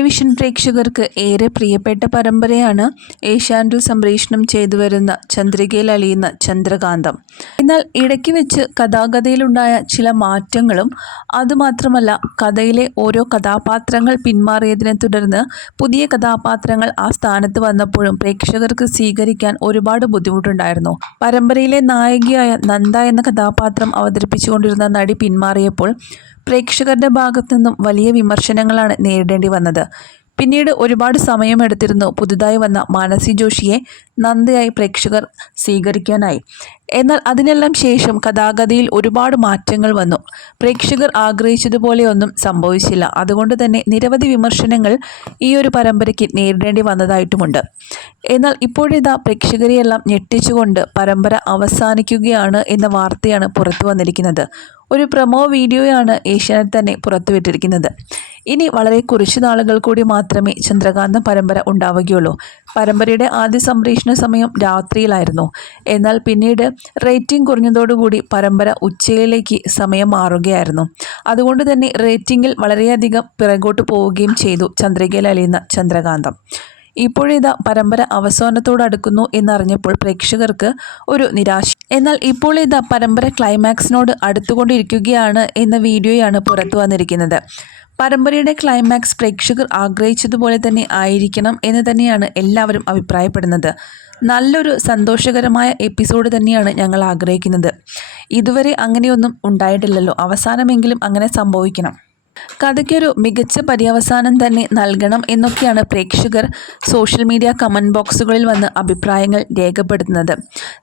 Television പ്രേക്ഷകർക്ക് ഏറെ പ്രിയപ്പെട്ട പരമ്പരയാണ് ഏഷ്യാനിൽ സംപ്രേഷണം ചെയ്തു വരുന്ന ചന്ദ്രികയിൽ അലിയുന്ന ചന്ദ്രകാന്തം. എന്നാൽ ഇടയ്ക്ക് വെച്ച് കഥാഗതയിലുണ്ടായ ചില മാറ്റങ്ങളും അതുമാത്രമല്ല കഥയിലെ ഓരോ കഥാപാത്രങ്ങൾ പിന്മാറിയതിനെ തുടർന്ന് പുതിയ കഥാപാത്രങ്ങൾ ആ സ്ഥാനത്ത് വന്നപ്പോഴും പ്രേക്ഷകർക്ക് സ്വീകരിക്കാൻ ഒരുപാട് ബുദ്ധിമുട്ടുണ്ടായിരുന്നു. പരമ്പരയിലെ നായികയായ നന്ദ എന്ന കഥാപാത്രം അവതരിപ്പിച്ചുകൊണ്ടിരുന്ന നടി പിന്മാറിയപ്പോൾ പ്രേക്ഷകരുടെ ഭാഗത്തു നിന്നും വലിയ വിമർശനങ്ങളാണ് നേരിടേണ്ടി വന്നത്. പിന്നീട് ഒരുപാട് സമയമെടുത്തിരുന്നു പുതുതായി വന്ന മാനസി ജോഷിയെ നന്ദയായി പ്രേക്ഷകർ സ്വീകരിക്കാനായി. എന്നാൽ അതിനെല്ലാം ശേഷം കഥാഗതിയിൽ ഒരുപാട് മാറ്റങ്ങൾ വന്നു. പ്രേക്ഷകർ ആഗ്രഹിച്ചതുപോലെയൊന്നും സംഭവിച്ചില്ല. അതുകൊണ്ട് തന്നെ നിരവധി വിമർശനങ്ങൾ ഈ ഒരു പരമ്പരയ്ക്ക് നേരിടേണ്ടി വന്നതായിട്ടുമുണ്ട്. എന്നാൽ ഇപ്പോഴിതാ പ്രേക്ഷകരെയെല്ലാം ഞെട്ടിച്ചുകൊണ്ട് പരമ്പര അവസാനിക്കുകയാണ് എന്ന വാർത്തയാണ് പുറത്തു വന്നിരിക്കുന്നത്. ഒരു പ്രൊമോ വീഡിയോയാണ് ഏഷ്യാനെറ്റ് തന്നെ പുറത്തുവിട്ടിരിക്കുന്നത്. ഇനി വളരെ കുറച്ച് നാളുകൾ കൂടി മാത്രമേ ചന്ദ്രകാന്ത പരമ്പര ഉണ്ടാവുകയുള്ളൂ. പരമ്പരയുടെ ആദ്യ സംപ്രേഷണ സമയം രാത്രിയിലായിരുന്നു. എന്നാൽ പിന്നീട് റേറ്റിംഗ് കുറഞ്ഞതോടുകൂടി പരമ്പര ഉച്ചയിലേക്ക് സമയം മാറുകയായിരുന്നു. അതുകൊണ്ട് തന്നെ റേറ്റിംഗിൽ വളരെയധികം പിറകോട്ട് പോവുകയും ചെയ്തു ചന്ദ്രികയിൽ അലിയുന്ന ചന്ദ്രകാന്തം. ഇപ്പോഴിതാ പരമ്പര അവസാനത്തോടടുക്കുന്നു എന്നറിഞ്ഞപ്പോൾ പ്രേക്ഷകർക്ക് ഒരു നിരാശ. എന്നാൽ ഇപ്പോൾ ഇതാ പരമ്പര ക്ലൈമാക്സിനോട് അടുത്തുകൊണ്ടിരിക്കുകയാണ് എന്ന വീഡിയോയാണ് പുറത്തു വന്നിരിക്കുന്നത്. പരമ്പരയുടെ ക്ലൈമാക്സ് പ്രേക്ഷകർ ആഗ്രഹിച്ചതുപോലെ തന്നെ ആയിരിക്കണം എന്ന് തന്നെയാണ് എല്ലാവരും അഭിപ്രായപ്പെടുന്നത്. നല്ലൊരു സന്തോഷകരമായ എപ്പിസോഡ് തന്നെയാണ് ഞങ്ങൾ ആഗ്രഹിക്കുന്നത്. ഇതുവരെ അങ്ങനെയൊന്നും ഉണ്ടായിട്ടില്ലല്ലോ. അവസാനമെങ്കിലും അങ്ങനെ സംഭവിക്കണം. കഥയ്ക്കൊരു മികച്ച പര്യവസാനം തന്നെ നൽകണം എന്നൊക്കെയാണ് പ്രേക്ഷകർ സോഷ്യൽ മീഡിയ കമന്റ് ബോക്സുകളിൽ വന്ന് അഭിപ്രായങ്ങൾ രേഖപ്പെടുത്തുന്നത്.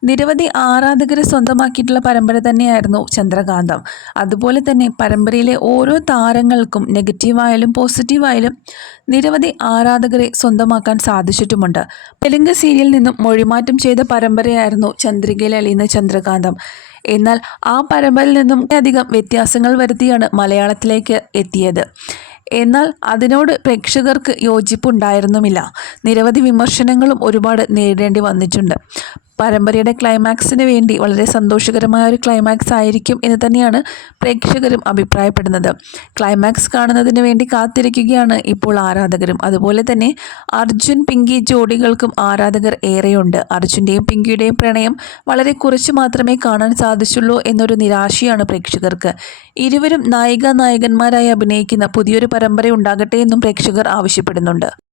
നിരവധി ആരാധകരെ സ്വന്തമാക്കിയിട്ടുള്ള പരമ്പര തന്നെയായിരുന്നു ചന്ദ്രകാന്തം. അതുപോലെ തന്നെ പരമ്പരയിലെ ഓരോ താരങ്ങൾക്കും നെഗറ്റീവായാലും പോസിറ്റീവായാലും നിരവധി ആരാധകരെ സ്വന്തമാക്കാൻ സാധിച്ചിട്ടുമുണ്ട്. തെലുങ്ക് സീരിയലിൽ നിന്നും മൊഴിമാറ്റം ചെയ്ത പരമ്പരയായിരുന്നു ചന്ദ്രികയിൽ അലിയുന്ന ചന്ദ്രകാന്തം. എന്നാൽ ആ പരമ്പരയിൽ നിന്നും അധികം വ്യത്യാസങ്ങൾ വരുത്തിയാണ് മലയാളത്തിലേക്ക് എത്തിയത്. എന്നാൽ അതിനോട് പ്രേക്ഷകർക്ക് യോജിപ്പുണ്ടായിരുന്നുമില്ല. നിരവധി വിമർശനങ്ങളും ഒരുപാട് നേരിടേണ്ടി വന്നിട്ടുണ്ട്. പരമ്പരയുടെ ക്ലൈമാക്സിന് വേണ്ടി വളരെ സന്തോഷകരമായ ഒരു ക്ലൈമാക്സ് ആയിരിക്കും എന്ന് തന്നെയാണ് പ്രേക്ഷകരും അഭിപ്രായപ്പെടുന്നത്. ക്ലൈമാക്സ് കാണുന്നതിന് വേണ്ടി കാത്തിരിക്കുകയാണ് ഇപ്പോൾ ആരാധകരും. അതുപോലെ തന്നെ അർജുൻ പിങ്കി ജോഡികൾക്കും ആരാധകർ ഏറെയുണ്ട്. അർജുന്റെയും പിങ്കിയുടെയും പ്രണയം വളരെ കുറച്ച് മാത്രമേ കാണാൻ സാധിച്ചുള്ളൂ എന്നൊരു നിരാശയാണ് പ്രേക്ഷകർക്ക്. ഇരുവരും നായിക നായകന്മാരായി അഭിനയിക്കുന്ന പുതിയൊരു പരമ്പര ഉണ്ടാകട്ടെ എന്നും പ്രേക്ഷകർ ആവശ്യപ്പെടുന്നുണ്ട്.